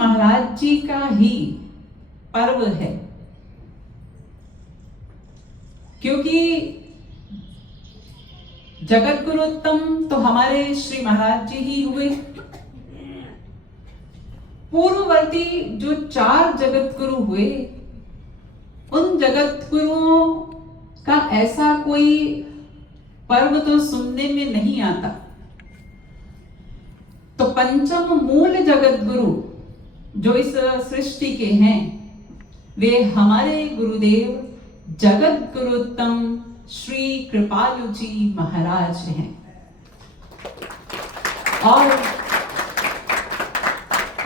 महाराज जी का ही पर्व है, क्योंकि जगत गुरुत्तम तो हमारे श्री महाराज जी ही हुए। पूर्ववर्ती जो 4 जगत गुरु हुए, उन जगत गुरुओं का ऐसा कोई पर्व तो सुनने में नहीं आता। तो पंचम मूल जगत गुरु जो इस सृष्टि के हैं, वे हमारे गुरुदेव जगत गुरुत्तम श्री कृपालु जी महाराज हैं। और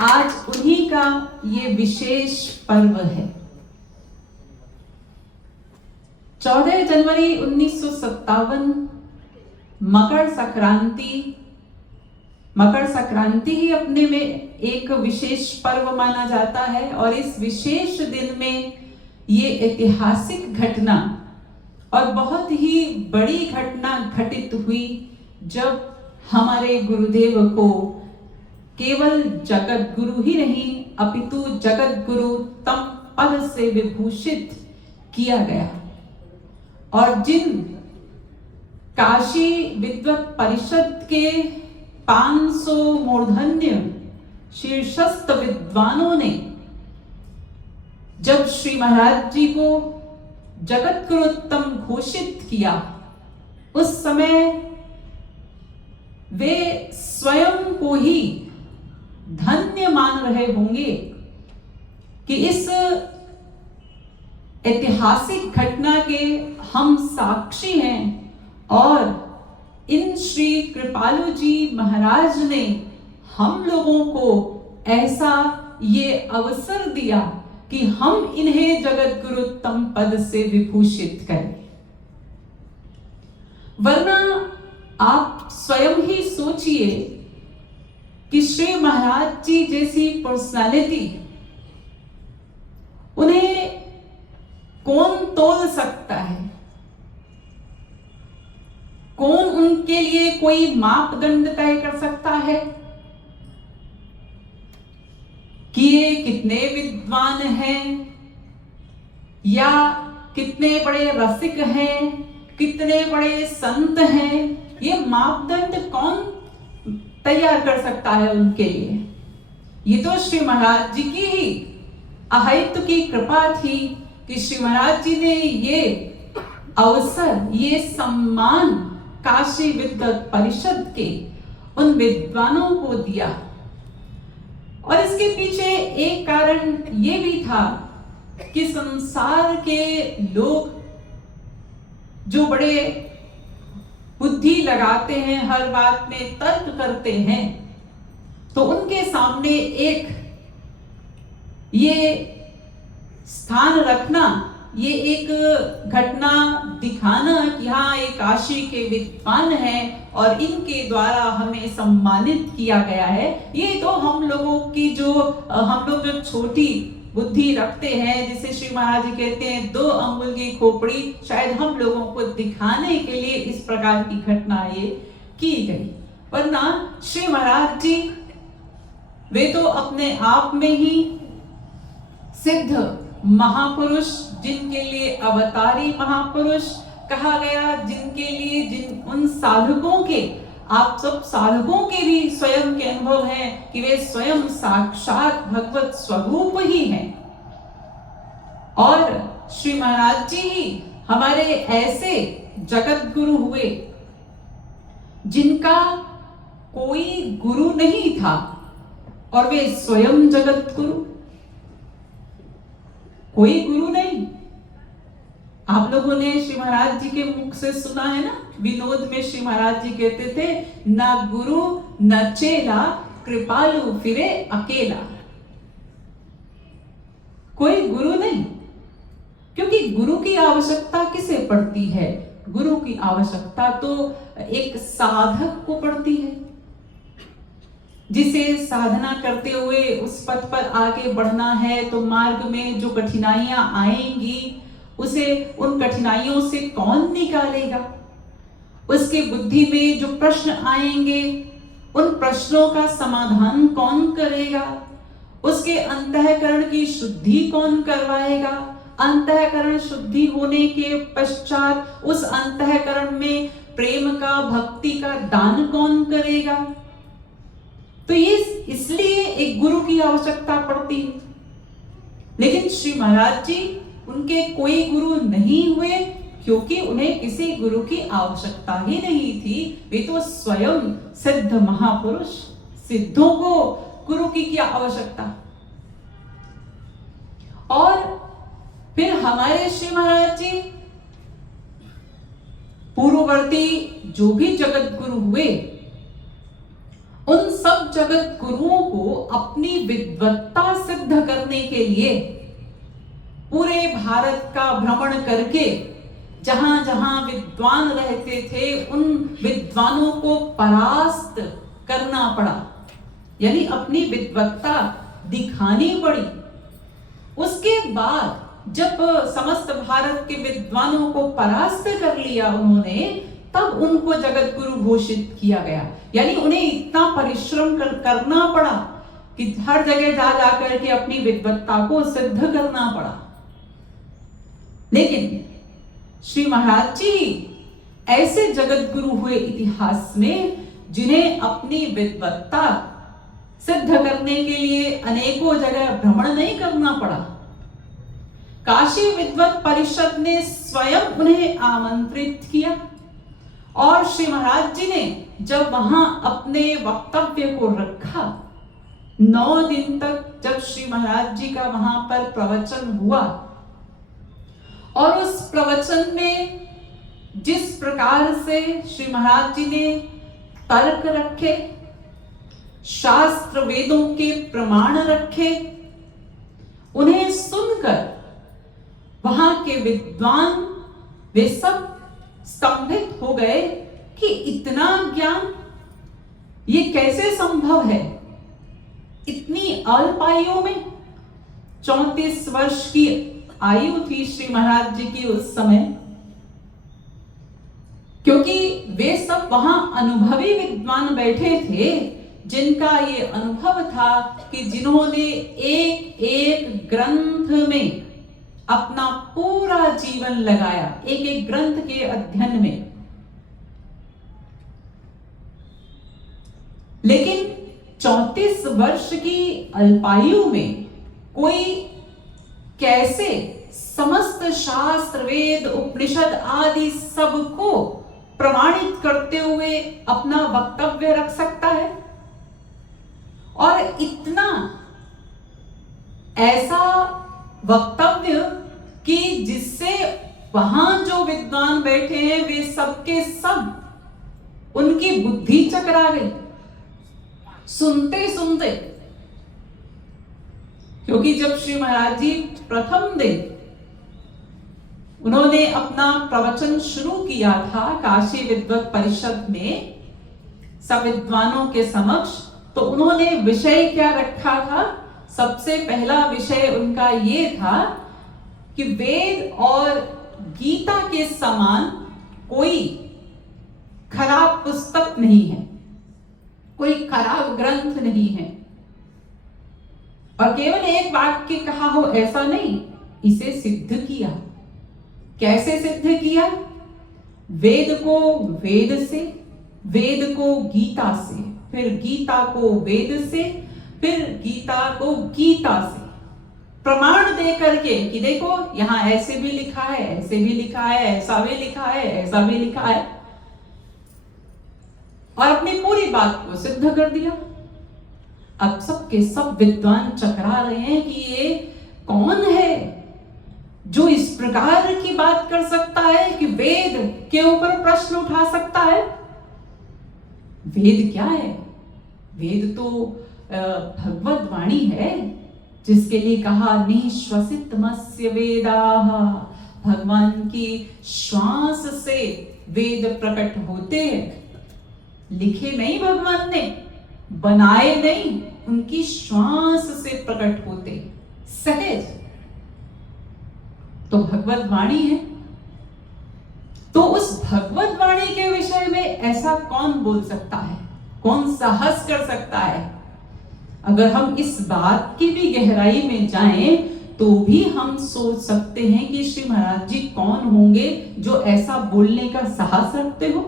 आज उन्हीं का ये विशेष पर्व है। 14 जनवरी 1957 मकर संक्रांति ही अपने में एक विशेष पर्व माना जाता है। और इस विशेष दिन में ये ऐतिहासिक घटना और बहुत ही बड़ी घटना घटित हुई, जब हमारे गुरुदेव को केवल जगत गुरु ही नहीं अपितु जगत गुरु तम पद से विभूषित किया गया। और जिन काशी विद्वत परिषद के 500 मूर्धन्य शीर्षस्थ विद्वानों ने जब श्री महाराज जी को जगत गुरुत्तम घोषित किया, उस समय वे स्वयं को ही धन्य मान रहे होंगे कि इस ऐतिहासिक घटना के हम साक्षी हैं। और इन श्री कृपालु जी महाराज ने हम लोगों को ऐसा ये अवसर दिया कि हम इन्हें जगत गुरुत्तम पद से विभूषित करें। वरना आप स्वयं ही सोचिए कि श्री महाराज जी जैसी पर्सनालिटी, उन्हें कौन तोल सकता है? कौन उनके लिए कोई मापदंड तय कर सकता है कि ये कितने विद्वान हैं, या कितने बड़े रसिक हैं, कितने बड़े संत हैं? ये मापदंड कौन तैयार कर सकता है उनके लिए? ये तो श्री महाराज जी की ही अहेतु की कृपा थी कि श्री महाराज जी ने ये अवसर, ये सम्मान काशी विद्वत परिषद के उन विद्वानों को दिया। और इसके पीछे एक कारण ये भी था कि संसार के लोग जो बड़े बुद्धि लगाते हैं, हर बात में तर्क करते हैं, तो उनके सामने एक ये स्थान रखना, ये एक घटना दिखाना कि हाँ, ये काशी के विद्वान हैं और इनके द्वारा हमें सम्मानित किया गया है, ये तो हम लोगों की हम लोग जो छोटी बुद्धि रखते हैं, जिसे श्री महाराज जी कहते हैं 2 अंगुल की खोपड़ी, शायद हम लोगों को दिखाने के लिए इस प्रकार की घटना ये की गई। वरना श्री महाराज जी वे तो अपने आप में ही सिद्ध महापुरुष, जिनके लिए अवतारी महापुरुष कहा गया, जिनके लिए उन साधकों के, आप सब साधकों के भी स्वयं के अनुभव है कि वे स्वयं साक्षात भगवत स्वरूप ही हैं। और श्री महाराज जी ही हमारे ऐसे जगत गुरु हुए जिनका कोई गुरु नहीं था, और वे स्वयं जगत गुरु, कोई गुरु नहीं। आप लोगों ने श्री महाराज जी के मुख से सुना है ना, विनोद में श्री महाराज जी कहते थे, ना गुरु न चेला, कृपालु फिरे अकेला। कोई गुरु नहीं, क्योंकि गुरु की आवश्यकता किसे पड़ती है? गुरु की आवश्यकता तो एक साधक को पड़ती है, जिसे साधना करते हुए उस पथ पर आगे बढ़ना है। तो मार्ग में जो कठिनाइयां आएंगी, उसे उन कठिनाइयों से कौन निकालेगा? उसके बुद्धि में जो प्रश्न आएंगे, उन प्रश्नों का समाधान कौन करेगा? उसके अंतःकरण की शुद्धि कौन करवाएगा? अंतःकरण शुद्धि होने के पश्चात उस अंतःकरण में प्रेम का, भक्ति का दान कौन करेगा? तो ये इसलिए एक गुरु की आवश्यकता पड़ती है। लेकिन श्री महाराज जी उनके कोई गुरु नहीं हुए, क्योंकि उन्हें किसी गुरु की आवश्यकता ही नहीं थी। वे तो स्वयं सिद्ध महापुरुष, सिद्धों को गुरु की क्या आवश्यकता। और फिर हमारे श्री महाराज जी पूर्ववर्ती जो भी जगत गुरु हुए, उन सब जगत गुरुओं को अपनी विद्वत्ता सिद्ध करने के लिए पूरे भारत का भ्रमण करके जहां जहां विद्वान रहते थे उन विद्वानों को परास्त करना पड़ा, यानी अपनी विद्वत्ता दिखानी पड़ी। उसके बाद जब समस्त भारत के विद्वानों को परास्त कर लिया उन्होंने, तब उनको जगत गुरु घोषित किया गया। यानी उन्हें इतना परिश्रम करना पड़ा कि हर जगह जा जाकर के अपनी विद्वत्ता को सिद्ध करना पड़ा। लेकिन श्री महाराज जी ऐसे जगत गुरु हुए इतिहास में, जिन्हें अपनी विद्वत्ता सिद्ध करने के लिए अनेकों जगह भ्रमण नहीं करना पड़ा। काशी विद्वत परिषद ने स्वयं उन्हें आमंत्रित किया, और श्री महाराज जी ने जब वहां अपने वक्तव्य को रखा, 9 दिन तक जब श्री महाराज जी का वहां पर प्रवचन हुआ, और उस प्रवचन में जिस प्रकार से श्री महाराज जी ने तर्क रखे, शास्त्र वेदों के प्रमाण रखे, उन्हें सुनकर वहां के विद्वान वे सब स्तंभित हो गए कि इतना ज्ञान ये कैसे संभव है। इतनी अल्प आयु में, 34 वर्ष की आयु थी श्री महाराज जी की उस समय, क्योंकि वे सब वहां अनुभवी विद्वान बैठे थे, जिनका ये अनुभव था कि जिन्होंने एक एक ग्रंथ में अपना पूरा जीवन लगाया, एक एक ग्रंथ के अध्ययन में। लेकिन 34 वर्ष की अल्पायु में कोई कैसे समस्त शास्त्र वेद उपनिषद आदि सबको प्रमाणित करते हुए अपना वक्तव्य रख सकता है? और इतना ऐसा वक्तव्य कि जिससे वहां जो विद्वान बैठे हैं वे सबके सब उनकी बुद्धि चकरा गई सुनते सुनते। क्योंकि जब श्री महाराज जी प्रथम दिन उन्होंने अपना प्रवचन शुरू किया था काशी विद्वत परिषद में सब विद्वानों के समक्ष, तो उन्होंने विषय क्या रखा था? सबसे पहला विषय उनका ये था कि वेद और गीता के समान कोई खराब पुस्तक नहीं है, कोई खराब ग्रंथ नहीं है। और केवल एक वाक्य कहा हो ऐसा नहीं, इसे सिद्ध किया। कैसे सिद्ध किया? वेद को वेद से, वेद को गीता से, फिर गीता को वेद से, फिर गीता को गीता से प्रमाण दे करके कि देखो यहां ऐसे भी लिखा है, ऐसे भी लिखा है, ऐसा भी लिखा है, ऐसा भी लिखा है, और अपनी पूरी बात को सिद्ध कर दिया। अब सबके सब विद्वान चकरा रहे हैं कि ये कौन है जो इस प्रकार की बात कर सकता है कि वेद के ऊपर प्रश्न उठा सकता है। वेद क्या है? वेद तो भगवत वाणी है, जिसके लिए कहा निश्वसित मस्य वेदाः, भगवान की श्वास से वेद प्रकट होते हैं। लिखे नहीं भगवान ने, बनाए नहीं, उनकी श्वास से प्रकट होते सहज। तो भगवत वाणी है। तो उस भगवत वाणी के विषय में ऐसा कौन बोल सकता है? कौन साहस कर सकता है? अगर हम इस बात की भी गहराई में जाएं तो भी हम सोच सकते हैं कि श्री महाराज जी कौन होंगे जो ऐसा बोलने का साहस रखते हो।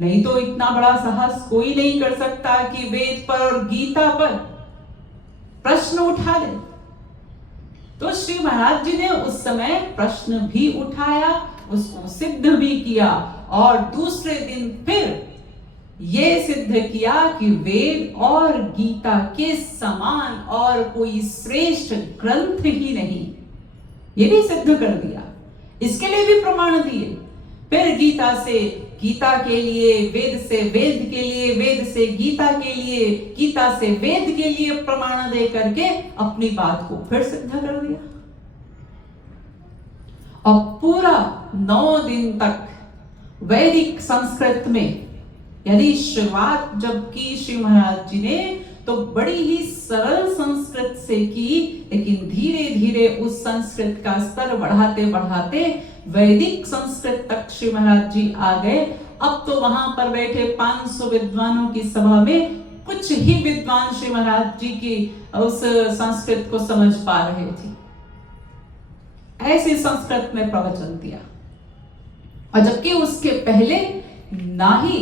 नहीं तो इतना बड़ा साहस कोई नहीं कर सकता कि वेद पर और गीता पर प्रश्न उठा दे। तो श्री महाराज जी ने उस समय प्रश्न भी उठाया, उसको सिद्ध भी किया और दूसरे दिन फिर ये सिद्ध किया कि वेद और गीता के समान और कोई श्रेष्ठ ग्रंथ ही नहीं, ये भी सिद्ध कर दिया। इसके लिए भी प्रमाण दिए। फिर गीता से गीता के लिए, वेद से वेद के लिए, वेद से गीता के लिए, गीता से वेद के लिए प्रमाण दे करके अपनी बात को फिर सिद्ध कर दिया। और पूरा 9 दिन तक वैदिक संस्कृत में, यदि शुरुआत जब की श्री महाराज जी ने तो बड़ी ही सरल संस्कृत से की, लेकिन धीरे धीरे उस संस्कृत का स्तर बढ़ाते बढ़ाते वैदिक संस्कृत तक श्री महाराज जी आ गए। अब तो वहां पर बैठे 500 विद्वानों की सभा में कुछ ही विद्वान श्री महाराज जी की उस संस्कृत को समझ पा रहे थे। ऐसी संस्कृत में प्रवचन दिया। और जबकि उसके पहले ना ही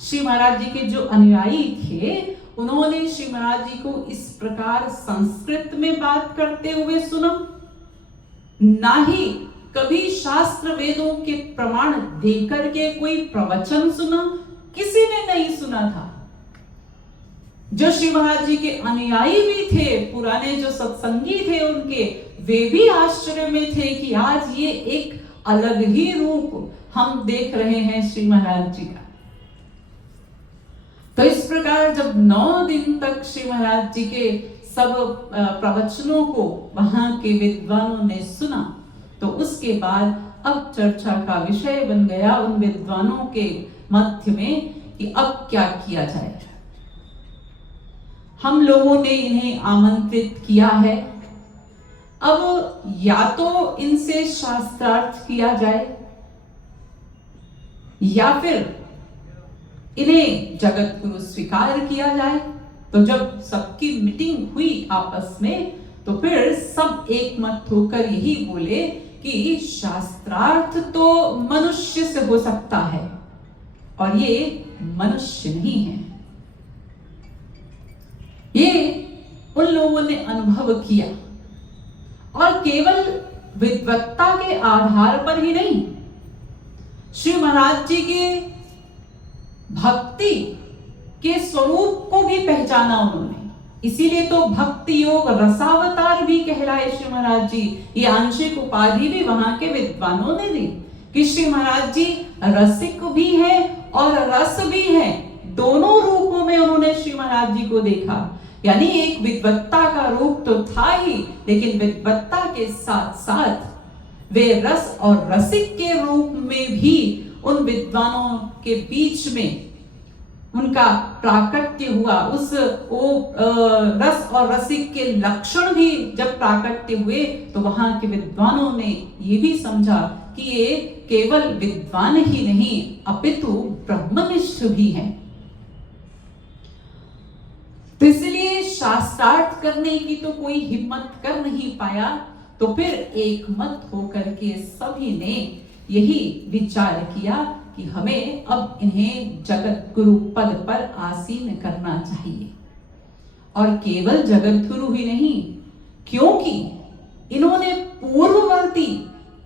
श्री महाराज जी के जो अनुयायी थे उन्होंने श्री महाराज जी को इस प्रकार संस्कृत में बात करते हुए सुना, ना ही कभी शास्त्र वेदों के प्रमाण देकर के कोई प्रवचन सुना, किसी ने नहीं सुना था। जो श्री महाराज जी के अनुयायी भी थे, पुराने जो सत्संगी थे उनके, वे भी आश्चर्य में थे कि आज ये एक अलग ही रूप हम देख रहे हैं श्री महाराज जी का। तो इस प्रकार जब 9 दिन तक श्री महाराज जी के सब प्रवचनों को वहां के विद्वानों ने सुना, तो उसके बाद अब चर्चा का विषय बन गया उन विद्वानों के मध्य में कि अब क्या किया जाए। हम लोगों ने इन्हें आमंत्रित किया है, अब या तो इनसे शास्त्रार्थ किया जाए या फिर इन्हें जगत गुरु स्वीकार किया जाए। तो जब सबकी मीटिंग हुई आपस में, तो फिर सब एक मत होकर यही बोले कि शास्त्रार्थ तो मनुष्य से हो सकता है और ये मनुष्य नहीं है। ये उन लोगों ने अनुभव किया और केवल विद्वत्ता के आधार पर ही नहीं, श्री महाराज जी के भक्ति के स्वरूप को भी पहचाना उन्होंने। इसीलिए तो भक्ति योग रसावतार भी कहलाए श्री महाराज जी। ये आंशिक उपाधि भी वहां के विद्वानों ने दी कि श्री महाराज जी रसिक भी हैं और रस भी हैं। दोनों रूपों में उन्होंने श्री महाराज जी को देखा। यानी एक विद्वत्ता का रूप तो था ही, लेकिन विद्वत्ता के साथ साथ वे रस और रसिक के रूप में भी उन विद्वानों के बीच में उनका प्राकट्य हुआ। उस रस और रसिक के लक्षण भी जब प्राकट्य हुए तो वहां के विद्वानों ने ये भी समझा कि ये केवल विद्वान ही नहीं अपितु ब्रह्मनिष्ठ भी हैं। तो इसलिए शास्त्रार्थ करने की तो कोई हिम्मत कर नहीं पाया। तो फिर एक मत होकर के सभी ने यही विचार किया कि हमें अब इन्हें जगत गुरु पद पर आसीन करना चाहिए। और केवल जगत गुरु ही नहीं, क्योंकि इन्होंने पूर्ववर्ती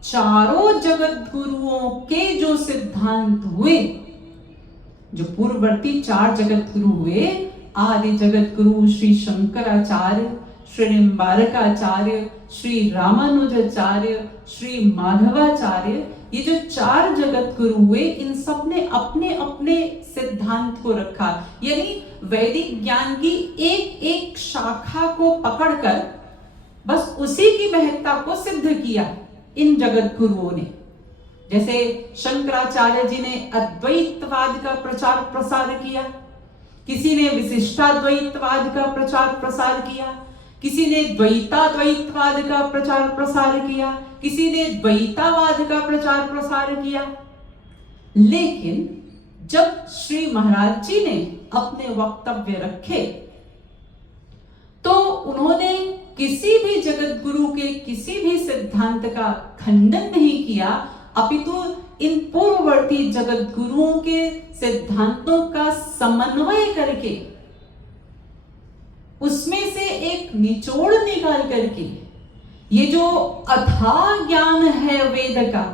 चारों जगत गुरुओं के जो सिद्धांत हुए, जो पूर्ववर्ती 4 जगत गुरु हुए, आदि जगत गुरु श्री शंकराचार्य, श्री निम्बारकाचार्य, श्री रामानुजाचार्य, श्री माधवाचार्य, ये जो 4 जगत गुरु हुए, इन सब ने अपने अपने सिद्धांत को रखा। यानी वैदिक ज्ञान की एक एक शाखा को पकड़कर बस उसी की महत्ता को सिद्ध किया इन जगत गुरुओं ने। जैसे शंकराचार्य जी ने अद्वैतवाद का प्रचार प्रसार किया, किसी ने विशिष्टाद्वैतवाद का प्रचार प्रसार किया, किसी ने द्वैताद्वैतवाद का प्रचार प्रसार किया, किसी ने द्वैतावाद का प्रचार प्रसार किया। लेकिन जब श्री महाराज जी ने अपने वक्तव्य रखे तो उन्होंने किसी भी जगत गुरु के किसी भी सिद्धांत का खंडन नहीं किया, अपितु इन पूर्ववर्ती जगत गुरुओं के सिद्धांतों का समन्वय करके उसमें से एक निचोड़ निकाल करके ये जो अथाह ज्ञान है वेद का,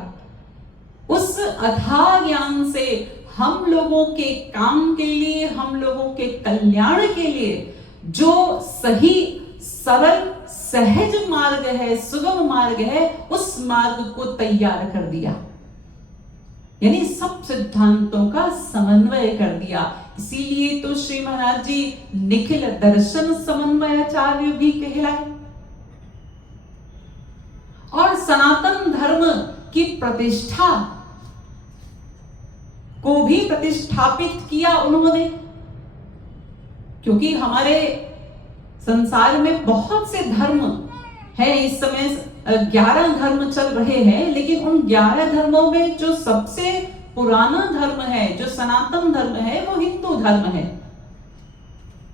उस अथाह ज्ञान से हम लोगों के काम के लिए, हम लोगों के कल्याण के लिए जो सही सरल सहज मार्ग है, सुगम मार्ग है, उस मार्ग को तैयार कर दिया। यानी सब सिद्धांतों का समन्वय कर दिया। इसीलिए तो श्री महाराज जी निखिल दर्शन समन्वयाचार्य भी कहलाए और सनातन धर्म की प्रतिष्ठा को भी प्रतिष्ठापित किया उन्होंने। क्योंकि हमारे संसार में बहुत से धर्म है, इस समय 11 धर्म चल रहे हैं, लेकिन उन 11 धर्मों में जो सबसे पुराना धर्म है, जो सनातन धर्म है, वो हिंदू धर्म है।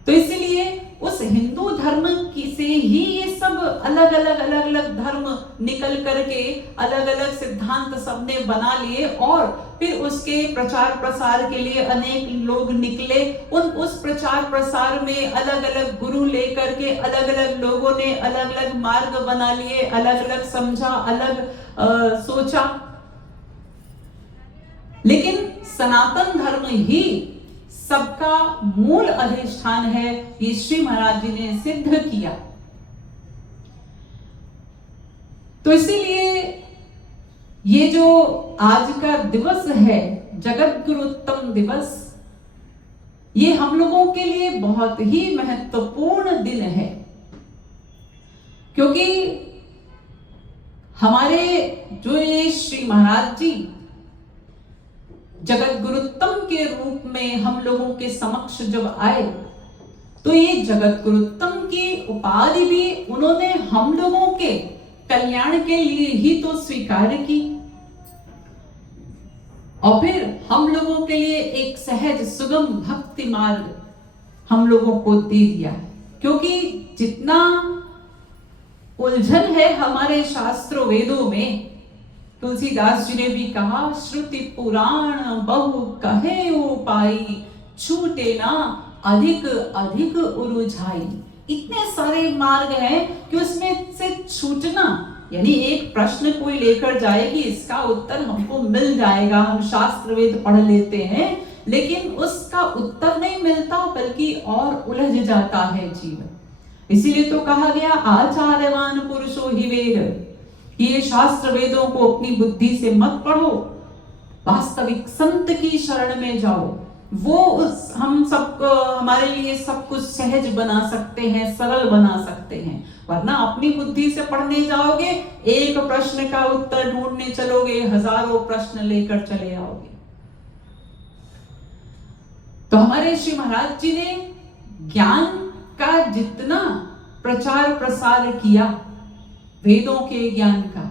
तो इसलिए उस हिंदू धर्म की से ही ये सब अलग अलग धर्म निकल करके अलग अलग सिद्धांत सबने बना लिए और फिर उसके प्रचार प्रसार के लिए अनेक लोग निकले। उस प्रचार प्रसार में अलग अलग गुरु लेकर के अलग अलग लोगों ने अलग अलग मार्ग बना लिए, अलग अलग समझा, अलग सोचा। लेकिन सनातन धर्म ही सबका मूल अधिष्ठान है, ये श्री महाराज जी ने सिद्ध किया। तो इसीलिए ये जो आज का दिवस है, जगत गुरुत्तम दिवस, ये हम लोगों के लिए बहुत ही महत्वपूर्ण दिन है। क्योंकि हमारे जो ये श्री महाराज जी जगत गुरुत्तम के रूप में हम लोगों के समक्ष जब आए, तो ये जगत गुरुत्तम की उपाधि भी उन्होंने हम लोगों के कल्याण के लिए ही तो स्वीकार की और फिर हम लोगों के लिए एक सहज सुगम भक्ति मार्ग हम लोगों को दे दिया। क्योंकि जितना उलझन है हमारे शास्त्रों वेदों में, तुलसीदास जी ने भी कहा, श्रुति पुराण बहु कहे उपाई, छूटे ना अधिक अधिक उरुझाई। इतने सारे मार्ग हैं कि उसमें से छूटना, यानी एक प्रश्न कोई लेकर जाएगी, इसका उत्तर हमको मिल जाएगा, हम शास्त्र वेद पढ़ लेते हैं, लेकिन उसका उत्तर नहीं मिलता बल्कि और उलझ जाता है जीवन। इसीलिए तो कहा गया, आचार्यवान पुरुषो ही वेद, ये शास्त्र वेदों को अपनी बुद्धि से मत पढ़ो, वास्तविक संत की शरण में जाओ। वो हम सबको, हमारे लिए सब कुछ सहज बना सकते हैं, सरल बना सकते हैं। वरना अपनी बुद्धि से पढ़ने जाओगे, एक प्रश्न का उत्तर ढूंढने चलोगे, हजारों प्रश्न लेकर चले आओगे। तो हमारे श्री महाराज जी ने ज्ञान का जितना प्रचार प्रसार किया, वेदों के ज्ञान का,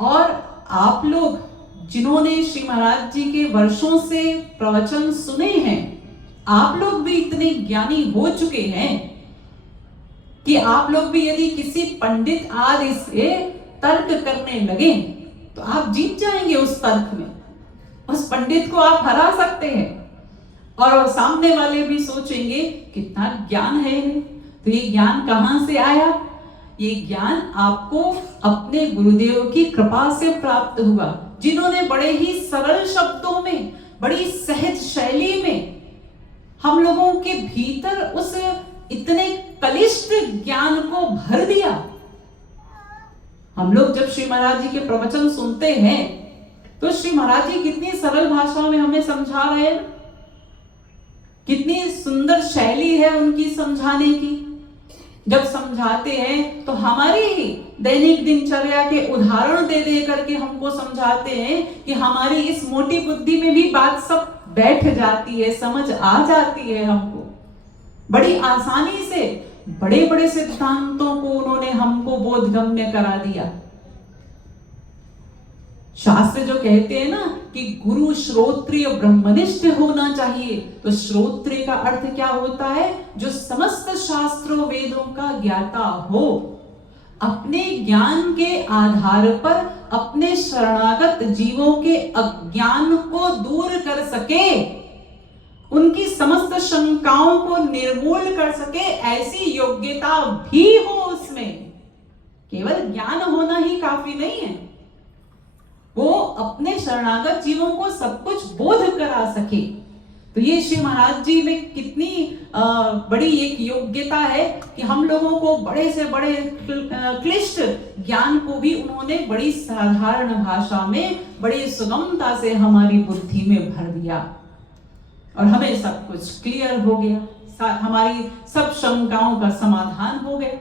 और आप लोग जिन्होंने श्री महाराज जी के वर्षों से प्रवचन सुने हैं, आप लोग भी इतने ज्ञानी हो चुके हैं कि आप लोग भी यदि किसी पंडित आदि से तर्क करने लगे तो आप जीत जाएंगे उस तर्क में, उस पंडित को आप हरा सकते हैं। और सामने वाले भी सोचेंगे कितना ज्ञान है। तो ये ज्ञान कहां से आया? ये ज्ञान आपको अपने गुरुदेव की कृपा से प्राप्त हुआ, जिन्होंने बड़े ही सरल शब्दों में, बड़ी सहज शैली में हम लोगों के भीतर उस इतने कलिष्ठ ज्ञान को भर दिया। हम लोग जब श्री महाराज जी के प्रवचन सुनते हैं तो श्री महाराज जी कितनी सरल भाषा में हमें समझा रहे हैं, कितनी सुंदर शैली है उनकी समझाने की। जब समझाते हैं तो हमारी ही दैनिक दिनचर्या के उदाहरण दे दे करके हमको समझाते हैं कि हमारी इस मोटी बुद्धि में भी बात सब बैठ जाती है, समझ आ जाती है हमको। बड़ी आसानी से बड़े बड़े सिद्धांतों को उन्होंने हमको बोधगम्य करा दिया। शास्त्र जो कहते हैं ना कि गुरु श्रोत्रिय ब्रह्मनिष्ठ होना चाहिए, तो श्रोत्रिय का अर्थ क्या होता है? जो समस्त शास्त्रों वेदों का ज्ञाता हो, अपने ज्ञान के आधार पर अपने शरणागत जीवों के अज्ञान को दूर कर सके, उनकी समस्त शंकाओं को निर्मूल कर सके, ऐसी योग्यता भी हो उसमें। केवल ज्ञान होना ही काफी नहीं है, वो अपने शरणागत जीवों को सब कुछ बोध करा सके। तो ये श्री महाराज जी में कितनी बड़ी एक योग्यता है कि हम लोगों को बड़े से बड़े क्लिष्ट ज्ञान को भी उन्होंने बड़ी साधारण भाषा में बड़ी सुगमता से हमारी बुद्धि में भर दिया और हमें सब कुछ क्लियर हो गया, हमारी सब शंकाओं का समाधान हो गया।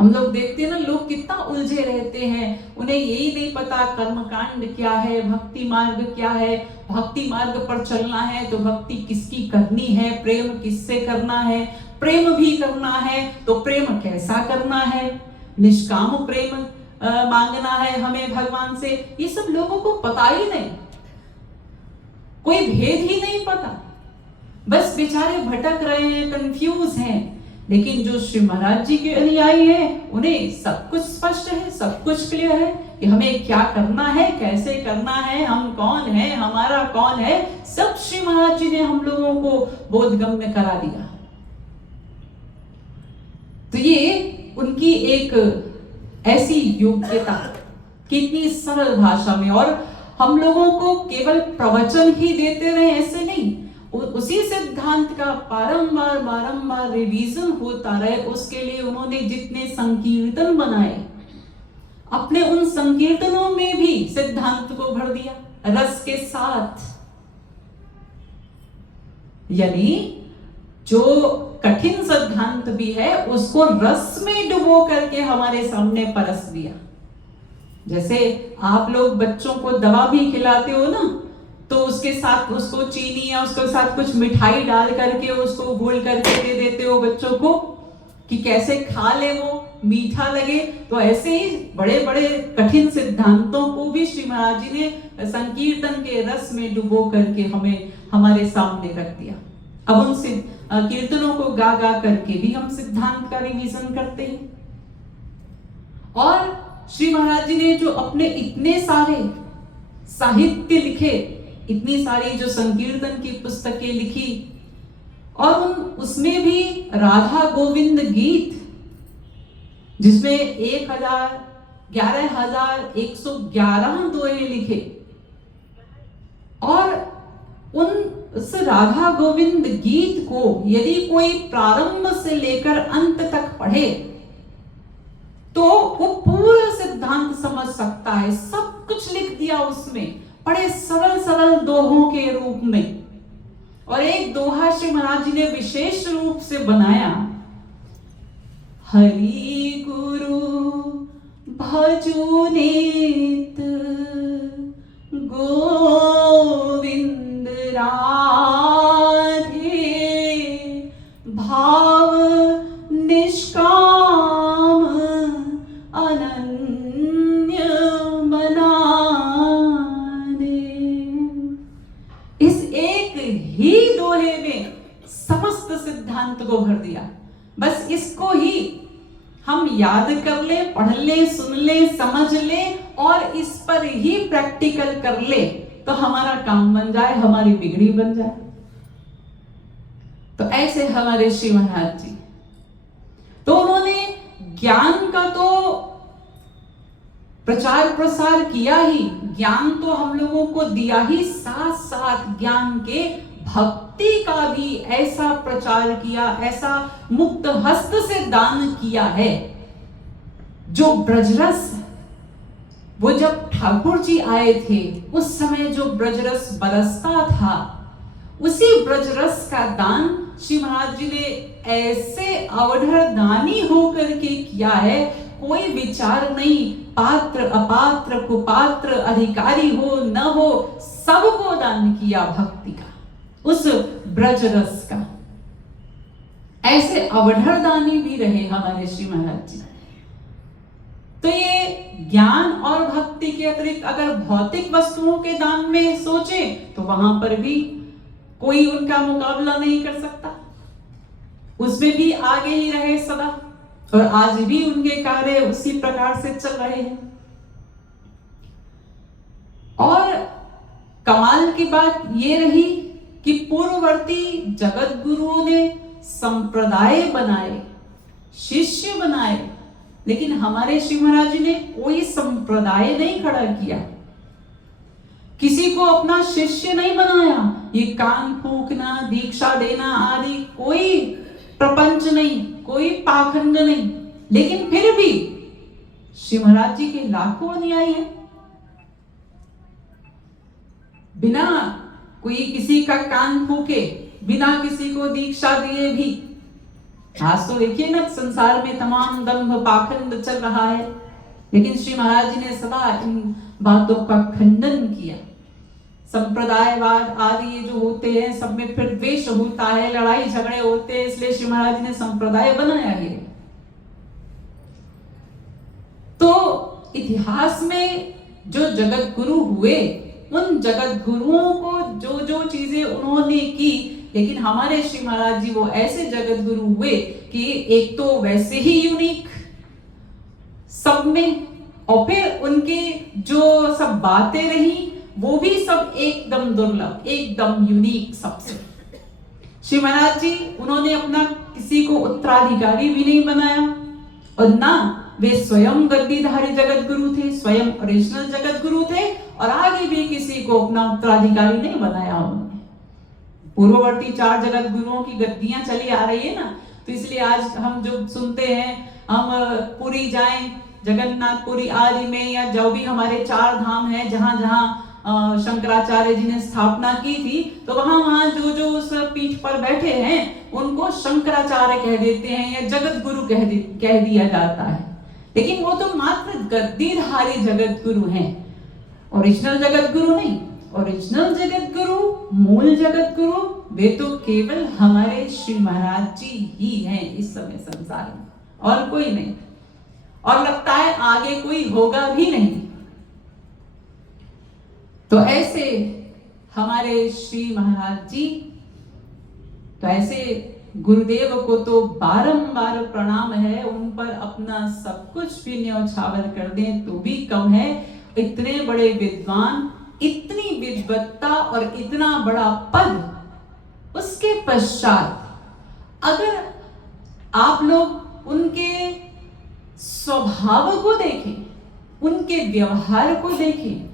हम लोग देखते हैं ना, लोग कितना उलझे रहते हैं, उन्हें यही नहीं पता कर्मकांड क्या है, भक्ति मार्ग क्या है, भक्ति मार्ग पर चलना है तो भक्ति किसकी करनी है, प्रेम किससे करना है, प्रेम भी करना है तो प्रेम कैसा करना है, निष्काम प्रेम मांगना है हमें भगवान से, ये सब लोगों को पता ही नहीं, कोई भेद ही नहीं पता, बस बेचारे भटक रहे हैं, कंफ्यूज हैं। लेकिन जो श्री महाराज जी के अनुयायी है, उन्हें सब कुछ स्पष्ट है, सब कुछ क्लियर है कि हमें क्या करना है, कैसे करना है, हम कौन है, हमारा कौन है, सब श्री महाराज जी ने हम लोगों को बोधगम्य करा दिया। तो ये उनकी एक ऐसी योग्यता, कितनी सरल भाषा में, और हम लोगों को केवल प्रवचन ही देते रहे ऐसे नहीं, उसी सिद्धांत का बारंबार बारंबार रिवीजन होता रहे, उसके लिए उन्होंने जितने संकीर्तन बनाए, अपने उन संकीर्तनों में भी सिद्धांत को भर दिया रस के साथ। यानी जो कठिन सिद्धांत भी है उसको रस में डुबो करके हमारे सामने परस दिया। जैसे आप लोग बच्चों को दवा भी खिलाते हो ना, तो उसके साथ उसको चीनी या उसके साथ कुछ मिठाई डाल करके उसको घोल करके दे देते हो बच्चों को कि कैसे खा ले, वो मीठा लगे। तो ऐसे ही बड़े बड़े कठिन सिद्धांतों को भी श्री महाराज जी ने संकीर्तन के रस में डुबो करके हमें हमारे सामने रख दिया। अब उन कीर्तनों को गा गा करके भी हम सिद्धांत का रिवीजन करते हैं। और श्री महाराज जी ने जो अपने इतने सारे साहित्य लिखे, इतनी सारी जो संकीर्तन की पुस्तकें लिखी, और उसमें भी राधा गोविंद गीत जिसमें 11,111 दोहे लिखे, और उस राधा गोविंद गीत को यदि कोई प्रारंभ से लेकर अंत तक पढ़े तो वो पूरा सिद्धांत समझ सकता है। सब कुछ लिख दिया उसमें बड़े सरल सरल दोहों के रूप में। और एक दोहा श्री महाराज जी ने विशेष रूप से बनाया, हरि गुरु भजो नित गोविंद राधे, भाव निष्काम अनन्य बना दे। इस एक ही दोहे में समस्त सिद्धांत को भर दिया। बस इसको ही हम याद कर ले, पढ़ ले, सुन ले, समझ ले और इस पर ही प्रैक्टिकल कर ले तो हमारा काम बन जाए, हमारी बिगड़ी बन जाए। तो ऐसे हमारे श्री महाराज जी, तो उन्होंने ज्ञान का तो प्रचार प्रसार किया ही, ज्ञान तो हम लोगों को दिया ही, साथ साथ ज्ञान के भक्ति का भी ऐसा प्रचार किया, ऐसा मुक्त हस्त से दान किया है। जो ब्रजरस, वो जब ठाकुर जी आए थे उस समय जो ब्रजरस बरसता था, उसी ब्रजरस का दान श्री महाराज जी ने ऐसे अवधर दानी होकर के किया है, कोई विचार नहीं, पात्र अपात्र कुपात्र अधिकारी हो न हो, सबको दान किया भक्ति का, उस ब्रजरस का। ऐसे अवधर दानी भी रहे हमारे श्री महाराज जी। तो ये ज्ञान और भक्ति के अतिरिक्त अगर भौतिक वस्तुओं के दान में सोचे तो वहां पर भी कोई उनका मुकाबला नहीं कर सकता, उसमें भी आगे ही रहे सदा, और आज भी उनके कार्य उसी प्रकार से चल रहे हैं। और कमाल की बात ये रही कि पूर्ववर्ती जगत गुरुओं ने संप्रदाय बनाए, शिष्य बनाए, लेकिन हमारे श्री महाराज जी ने कोई संप्रदाय नहीं खड़ा किया, किसी को अपना शिष्य नहीं बनाया। ये कान फूंकना, दीक्षा देना आदि कोई प्रपंच नहीं, कोई पाखंड नहीं, लेकिन फिर भी श्री महाराज जी के लाखों अनुयायी हैं। बिना कोई किसी का कान फूके, बिना किसी को दीक्षा दिए भी, आज तो देखिए ना संसार में तमाम दंभ पाखंड चल रहा है, लेकिन श्री महाराज जी ने सदा इन बातों का खंडन किया। संप्रदायवाद आदि ये जो होते हैं सब में फिर द्वेष होता है, लड़ाई झगड़े होते हैं, इसलिए श्री महाराज जी ने संप्रदाय बनाया है। तो इतिहास में जो जगत गुरु हुए, उन जगत गुरुओं को जो जो चीजें उन्होंने की, लेकिन हमारे श्री महाराज जी वो ऐसे जगत गुरु हुए कि एक तो वैसे ही यूनिक सब में, और फिर उनके जो सब बातें रही वो भी सब एकदम दुर्लभ, एकदम यूनिक सबसे। श्री महाराज जी उन्होंने अपना किसी को उत्तराधिकारी भी नहीं बनाया, और ना वे स्वयं गद्दीधारी जगत गुरु थे, स्वयं ओरिजिनल जगत गुरु थे, और आगे भी किसी को अपना उत्तराधिकारी नहीं बनाया उन्होंने। पूर्ववर्ती 4 जगत गुरुओं की गद्दियां चली आ रही है ना, तो इसलिए आज हम जो सुनते हैं, हम पुरी जाएं, जगन्नाथपुरी आदि में, या जो भी हमारे 4 धाम हैं जहां जहां शंकराचार्य जी ने स्थापना की थी, तो वहां वहां जो जो उस पीठ पर बैठे हैं उनको शंकराचार्य कह देते हैं या जगत गुरु कह दिया जाता है, लेकिन वो तो मात्र गद्दीधारी जगत गुरु हैं, ओरिजिनल जगत गुरु नहीं। ओरिजिनल जगत गुरु, मूल जगत गुरु वे तो केवल हमारे श्री महाराज जी ही हैं इस समय संसार में, और कोई नहीं, और लगता है आगे कोई होगा भी नहीं। तो ऐसे हमारे श्री महाराज जी, तो ऐसे गुरुदेव को तो बारंबार प्रणाम है, उन पर अपना सब कुछ भी न्यौछावर कर दें तो भी कम है। इतने बड़े विद्वान, इतनी विद्वत्ता और इतना बड़ा पद, उसके पश्चात अगर आप लोग उनके स्वभाव को देखें, उनके व्यवहार को देखें,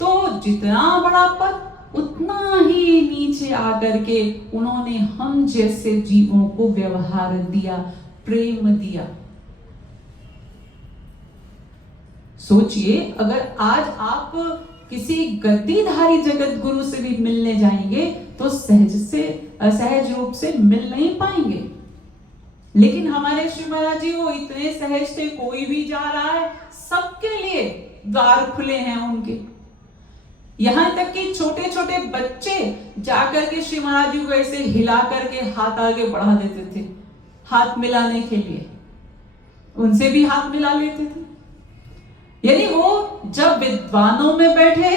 तो जितना बड़ा पद उतना ही नीचे आकर के उन्होंने हम जैसे जीवों को व्यवहार दिया, प्रेम दिया। सोचिए, अगर आज आप किसी गद्दीधारी जगत गुरु से भी मिलने जाएंगे तो सहज रूप से मिल नहीं पाएंगे, लेकिन हमारे श्री महाराज जी वो इतने सहज थे, कोई भी जा रहा है सबके लिए द्वार खुले हैं उनके। यहां तक कि छोटे छोटे बच्चे जाकर के श्री महाराज जी को ऐसे हिला करके हाथ आगे बढ़ा देते थे, हाथ मिलाने के लिए, उनसे भी हाथ मिला लेते थे। यानी वो जब विद्वानों में बैठे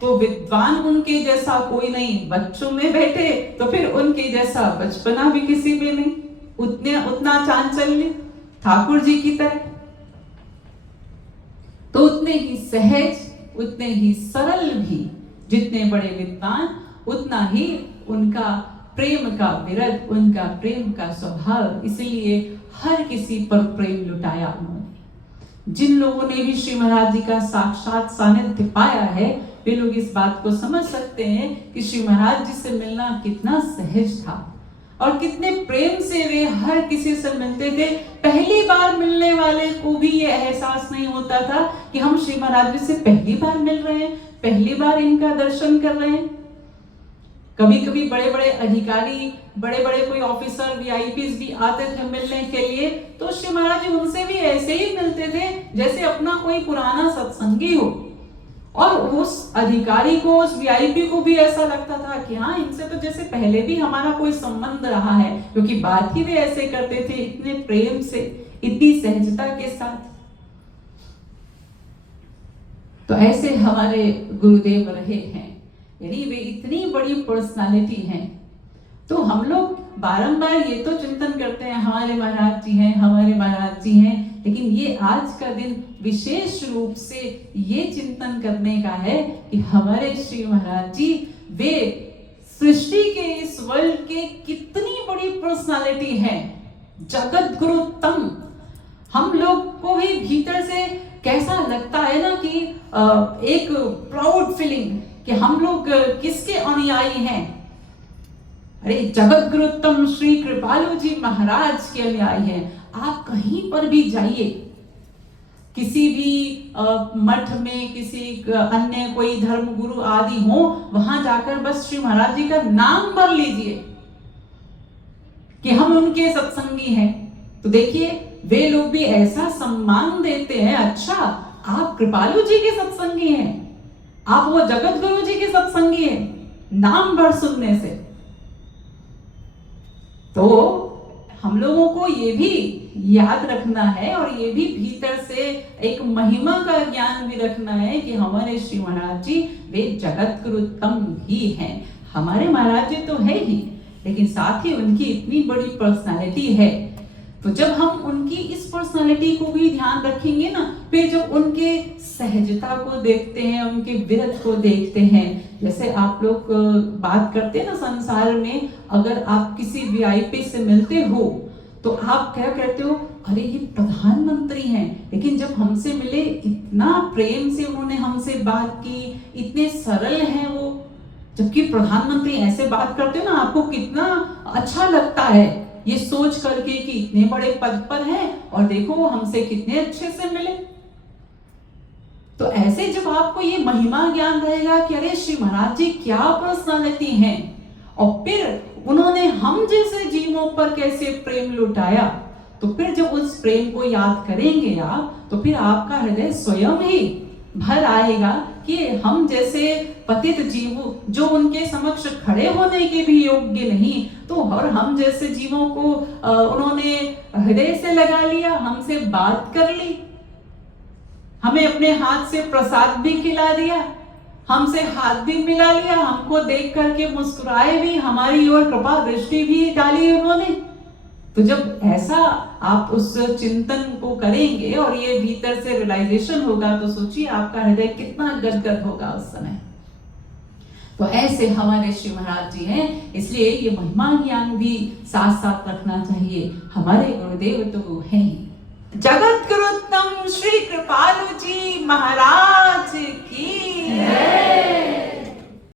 तो विद्वान उनके जैसा कोई नहीं, बच्चों में बैठे तो फिर उनके जैसा बचपना भी किसी में नहीं, उतना चांचल्य ठाकुर जी की तरह। तो उतने ही सहज, उतने ही सरल भी, जितने बड़े विद्वान उतना ही उनका प्रेम का विरत, उनका प्रेम का स्वभाव, इसलिए हर किसी पर प्रेम लुटाया उन्होंने। जिन लोगों ने भी श्री महाराज जी का साक्षात सानिध्य पाया है वे लोग इस बात को समझ सकते हैं कि श्री महाराज जी से मिलना कितना सहज था और कितने प्रेम से वे हर किसी से मिलते थे। पहली बार मिलने वाले को भी ये एहसास नहीं होता था कि हम श्री महाराज जी से पहली बार मिल रहे हैं, पहली बार इनका दर्शन कर रहे हैं। कभी कभी बड़े बड़े अधिकारी, बड़े बड़े कोई ऑफिसर, वीआईपीज भी आते थे मिलने के लिए, तो श्री महाराज जी उनसे भी ऐसे ही मिलते थे जैसे अपना कोई पुराना सत्संगी हो, और उस अधिकारी को, उस वीआईपी को भी ऐसा लगता था कि हाँ, इनसे तो जैसे पहले भी हमारा कोई संबंध रहा है, क्योंकि बात ही वे ऐसे करते थे, इतने प्रेम से, इतनी सहजता के साथ। तो ऐसे हमारे गुरुदेव रहे हैं, यानी वे इतनी बड़ी पर्सनालिटी हैं। तो हम लोग बारंबार ये तो चिंतन करते हैं हमारे महाराज जी हैं, हमारे महाराज जी हैं, लेकिन ये आज का दिन विशेष रूप से ये चिंतन करने का है कि हमारे श्री महाराज जी वे सृष्टि के इस वर्ल्ड के कितनी बड़ी पर्सनालिटी है, जगत गुरुतम। हम लोग को भी भीतर से कैसा लगता है ना कि एक प्राउड फीलिंग कि हम लोग किसके अनुयायी हैं। अरे जगत गुरुतम श्री कृपालु जी महाराज के अनुयायी हैं। आप कहीं पर भी जाइए, किसी भी मठ में किसी अन्य कोई धर्म गुरु आदि हो, वहां जाकर बस श्री महाराज जी का नाम भर लीजिए कि हम उनके सत्संगी हैं, तो देखिए वे लोग भी ऐसा सम्मान देते हैं। अच्छा, आप कृपालु जी के सत्संगी हैं, आप वो जगत गुरु जी के सत्संगी हैं, नाम भर सुनने से। तो हम लोगों को ये भी याद रखना है और ये भी भीतर से एक महिमा का ज्ञान भी रखना है कि हमारे श्री महाराज जी वे जगत गुरुतम भी हैं। हमारे महाराज जी तो है ही, लेकिन साथ ही उनकी इतनी बड़ी पर्सनालिटी है। तो जब हम उनकी इस पर्सनालिटी को भी ध्यान रखेंगे ना, फिर जब उनके सहजता को देखते हैं, उनके विरत को देखते हैं, जैसे आप लोग बात करते हैं ना, संसार में अगर आप किसी वीआईपी से मिलते हो तो आप क्या कहते हो, अरे ये प्रधानमंत्री हैं, लेकिन जब हमसे मिले इतना प्रेम से उन्होंने हमसे बात की, इतने सरल हैं वो। जबकि प्रधानमंत्री ऐसे बात करते हो ना, आपको कितना अच्छा लगता है ये सोच करके कि इतने बड़े पद पर हैं और देखो हमसे कितने अच्छे से मिले। तो ऐसे जब आपको ये महिमा ज्ञान रहेगा कि अरे श्री महाराज जी क्या पर्सनालिटी हैं, और फिर उन्होंने हम जैसे जीवों पर कैसे प्रेम लुटाया, तो फिर जब उस प्रेम को याद करेंगे आप, तो फिर आपका हृदय स्वयं ही भर आएगा कि हम जैसे पतित जीव जो उनके समक्ष खड़े होने के भी योग्य नहीं, तो और हम जैसे जीवों को उन्होंने हृदय से लगा लिया, हमसे बात कर ली, हमें अपने हाथ से प्रसाद भी खिला दिया, हमसे हाथ भी मिला लिया, हमको देख करके मुस्कुराए भी, हमारी ओर कृपा दृष्टि भी डाली उन्होंने। तो जब ऐसा आप उस चिंतन को करेंगे और ये भीतर से रियलाइजेशन होगा, तो सोचिए आपका हृदय कितना गदगद होगा उस समय। तो ऐसे हमारे श्री महाराज जी हैं, इसलिए ये महिमा ज्ञान भी साथ साथ रखना चाहिए। हमारे गुरुदेव तो वो हैं ही। जगत गुरुतम श्री कृपालु जी महाराज